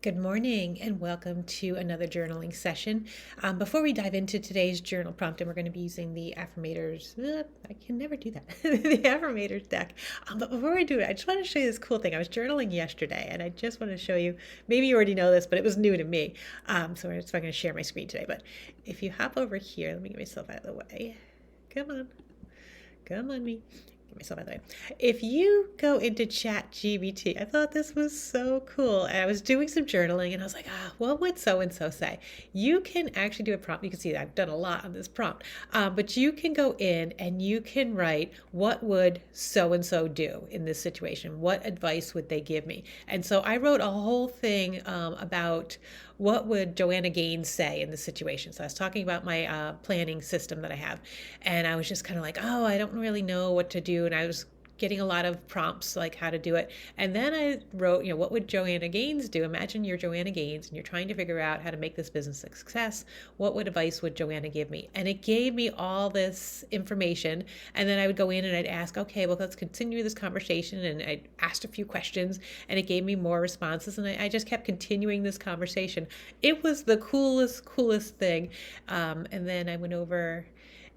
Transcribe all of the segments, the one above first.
Good morning and welcome to another journaling session. Before we dive into today's journal prompt, and we're going to be using the affirmators, I can never do that, the affirmators deck. But before we do it, I just want to show you this cool thing. I was journaling yesterday and I just want to show you, maybe you already know this, but it was new to me. So I'm going to share my screen today. But if you hop over here, let me get myself out of the way. Come on. Come on, me. Get myself out of the way. If you go into Chat GBT, I thought this was so cool. And I was doing some journaling and I was like, what would so and so say? You can actually do a prompt. You can see that I've done a lot on this prompt. But you can go in and you can write, what would so and so do in this situation? What advice would they give me? And so I wrote a whole thing about what would Joanna Gaines say in this situation. So I was talking about my planning system that I have. And I was just kind of like, oh, I don't really know what to do. And I was getting a lot of prompts like how to do it. And then I wrote, what would Joanna Gaines do? Imagine you're Joanna Gaines and you're trying to figure out how to make this business a success. What advice would Joanna give me? And it gave me all this information. And then I would go in and I'd ask, okay, well, let's continue this conversation. And I asked a few questions and it gave me more responses. And I just kept continuing this conversation. It was the coolest thing. And then I went over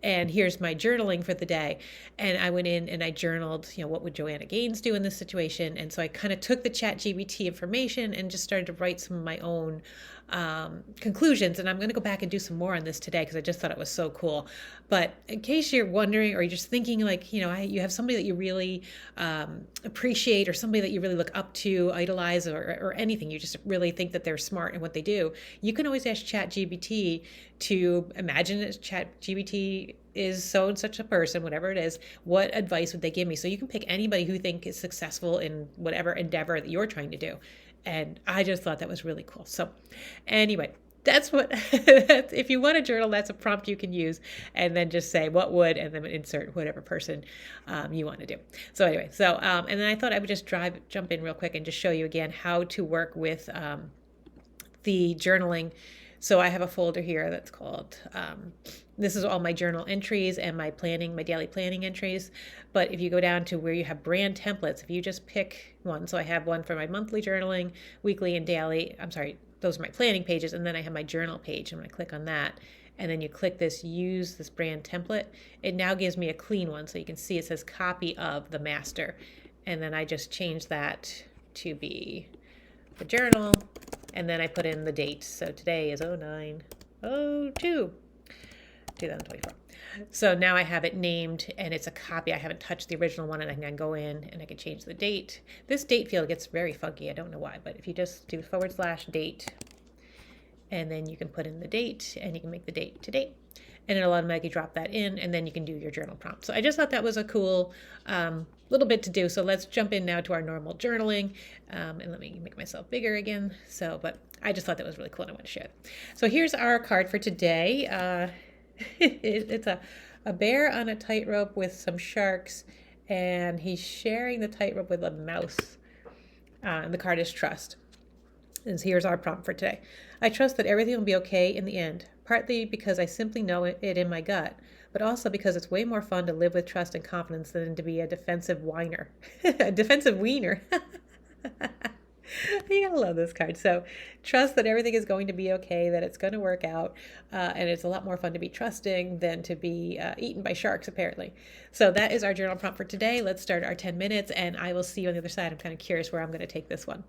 and here's my journaling for the day. And I went in and I journaled, what would Joanna Gaines do in this situation? And so I kind of took the Chat GBT information and just started to write some of my own conclusions. And I'm going to go back and do some more on this today because I just thought it was so cool. But in case you're wondering or you're just thinking like, you have somebody that you really appreciate or somebody that you really look up to, idolize, or anything, you just really think that they're smart in what they do, you can always ask Chat GBT to imagine that Chat GBT is so and such a person, whatever it is, what advice would they give me? So you can pick anybody who you think is successful in whatever endeavor that you're trying to do. And I just thought that was really cool. So anyway, that's what, if you want to journal, that's a prompt you can use and then just say what would, and then insert whatever person you want to do. So anyway, and then I thought I would just jump in real quick and just show you again how to work with the journaling. So I have a folder here that's called, this is all my journal entries and my daily planning entries. But if you go down to where you have brand templates, if you just pick one, so I have one for my monthly journaling, weekly and daily, those are my planning pages. And then I have my journal page. I'm going to click on that. And then you click use this brand template. It now gives me a clean one. So you can see it says copy of the master. And then I just change that to be the journal. And then I put in the date. So today is 09/02, 2024. So now I have it named and it's a copy. I haven't touched the original one, and I can go in and I can change the date. This date field gets very funky. I don't know why, but if you just do /date, and then you can put in the date and you can make the date to date. And it'll automatically drop that in, and then you can do your journal prompt. So I just thought that was a cool little bit to do. So let's jump in now to our normal journaling. And let me make myself bigger again. But I just thought that was really cool and I want to share it. So here's our card for today. It's a bear on a tightrope with some sharks, and he's sharing the tightrope with a mouse. And the card is trust. And here's our prompt for today. I trust that everything will be okay in the end, partly because I simply know it in my gut, but also because it's way more fun to live with trust and confidence than to be a defensive whiner. A defensive wiener. You gotta love this card. So trust that everything is going to be okay, that it's going to work out, and it's a lot more fun to be trusting than to be eaten by sharks, apparently. So that is our journal prompt for today. Let's start our 10 minutes, and I will see you on the other side. I'm kind of curious where I'm going to take this one.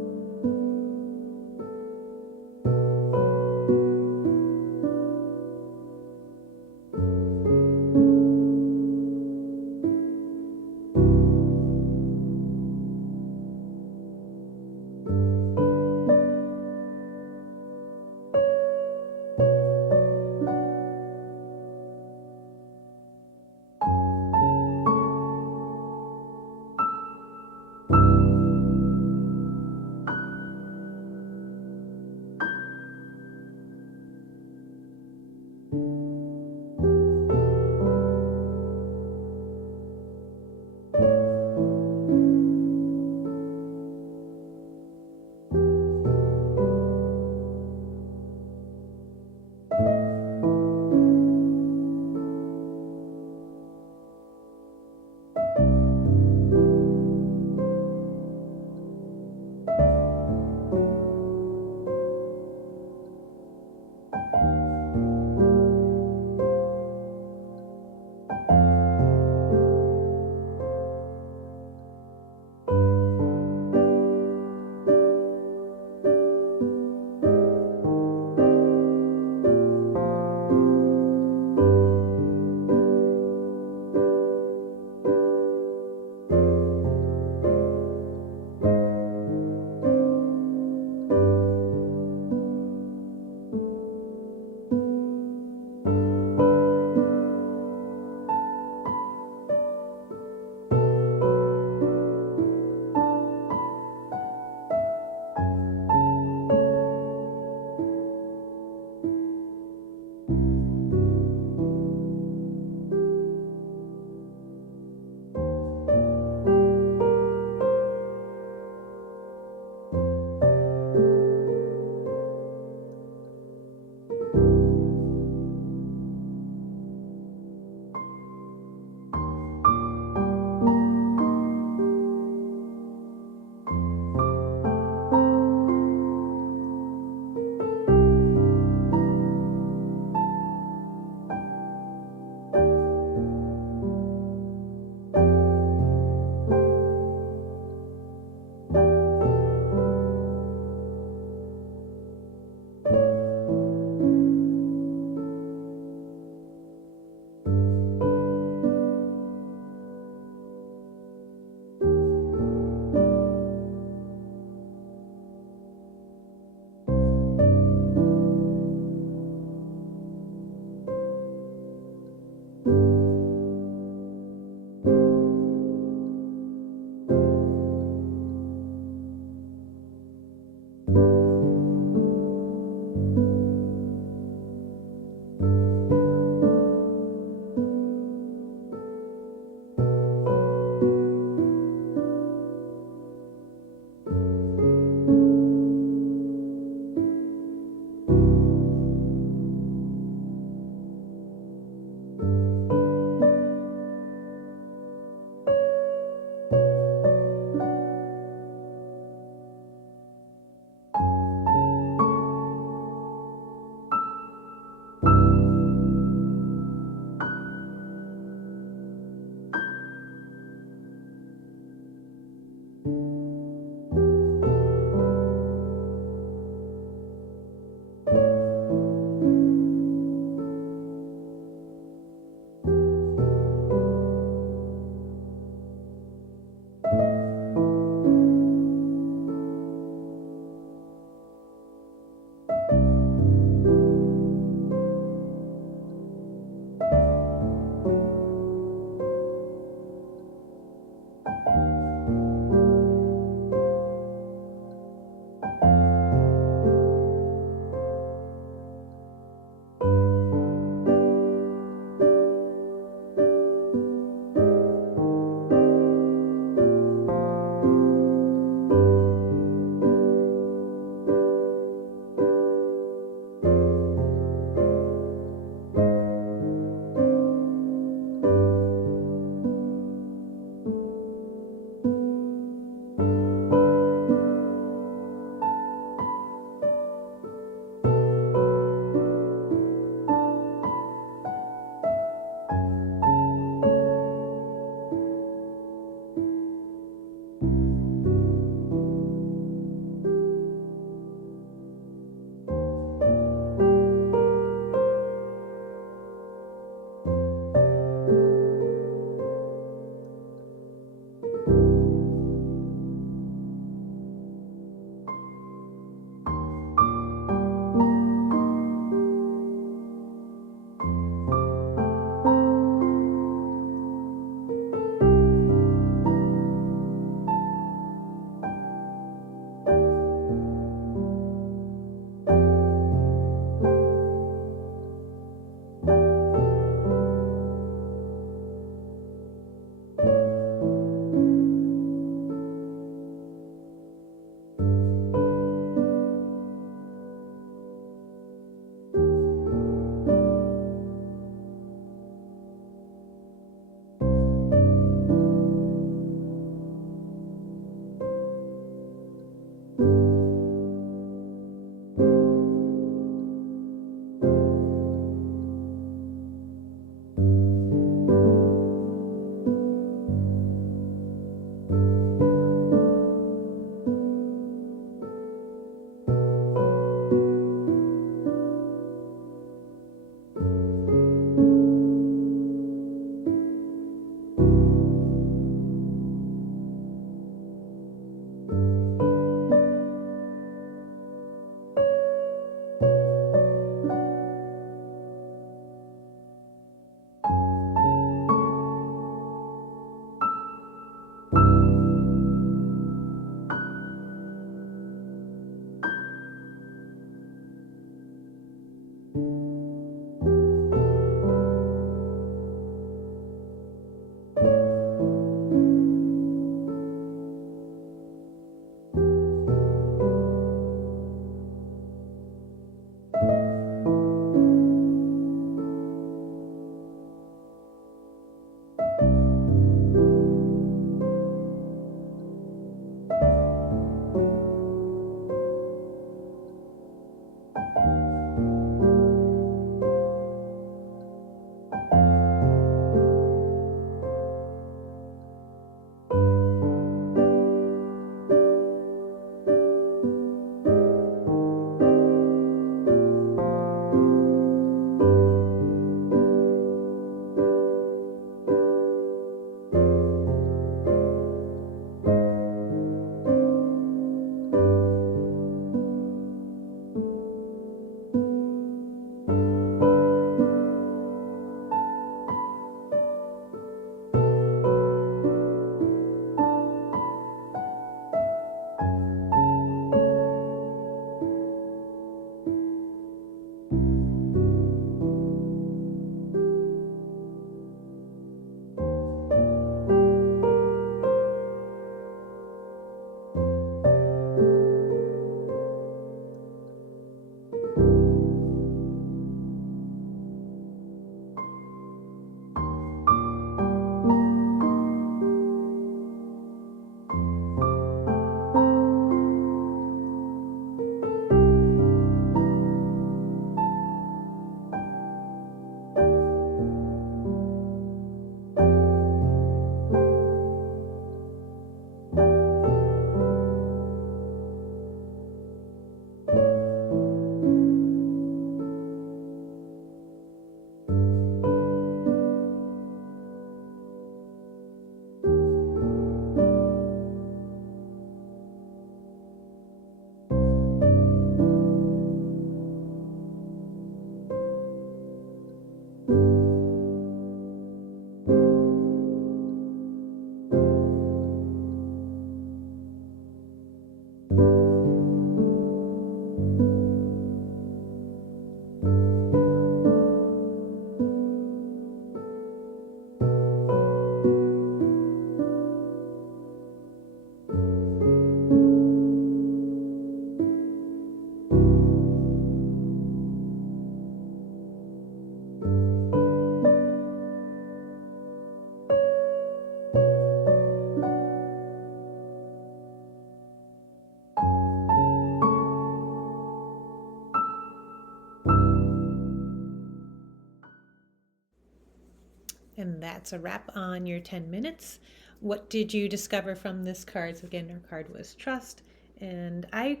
And that's a wrap on your 10 minutes. What did you discover from this card? So again, our card was trust. And I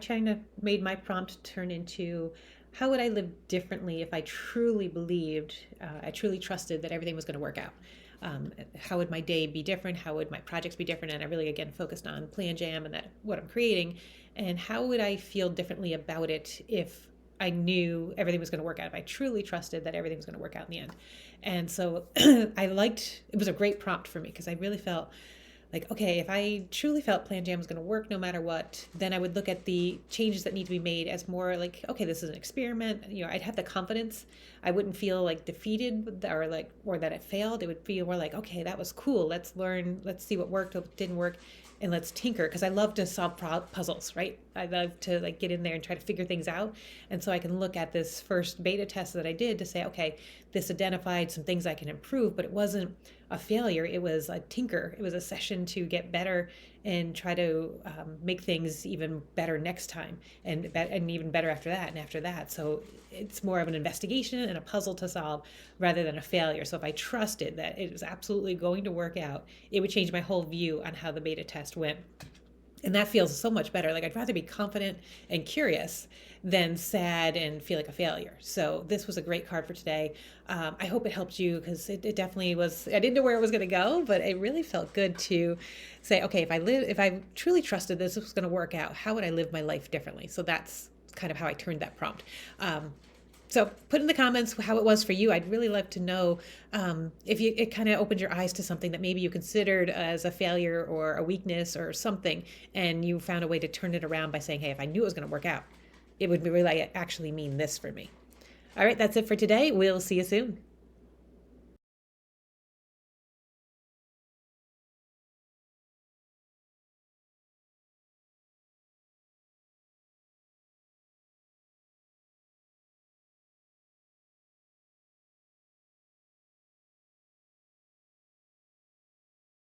kind of made my prompt turn into how would I live differently if I truly believed, I truly trusted that everything was going to work out. How would my day be different? How would my projects be different? And I really, again, focused on Plan Jam and that what I'm creating. And how would I feel differently about it if I knew everything was going to work out, if I truly trusted that everything was going to work out in the end. And so it was a great prompt for me because I really felt like, okay, if I truly felt Plan Jam was going to work no matter what, then I would look at the changes that need to be made as more like, okay, this is an experiment. I'd have the confidence. I wouldn't feel like defeated or that it failed. It would feel more like, okay, that was cool. Let's learn. Let's see what worked, what didn't work, and let's tinker. Because I love to solve puzzles, right? I love to get in there and try to figure things out. And so I can look at this first beta test that I did to say, okay, this identified some things I can improve, but it wasn't a failure. It was a tinker. It was a session to get better and try to make things even better next time, and even better after that and after that. So it's more of an investigation and a puzzle to solve rather than a failure. So if I trusted that it was absolutely going to work out, it would change my whole view on how the beta test went. And that feels so much better. Like I'd rather be confident and curious than sad and feel like a failure. So this was a great card for today. I hope it helped you because it definitely was. I didn't know where it was going to go, but it really felt good to say, okay, if I truly trusted this was going to work out, how would I live my life differently? So that's kind of how I turned that prompt. So put in the comments how it was for you. I'd really love to know if it kind of opened your eyes to something that maybe you considered as a failure or a weakness or something, and you found a way to turn it around by saying, hey, if I knew it was going to work out, it would really actually mean this for me. All right, that's it for today. We'll see you soon.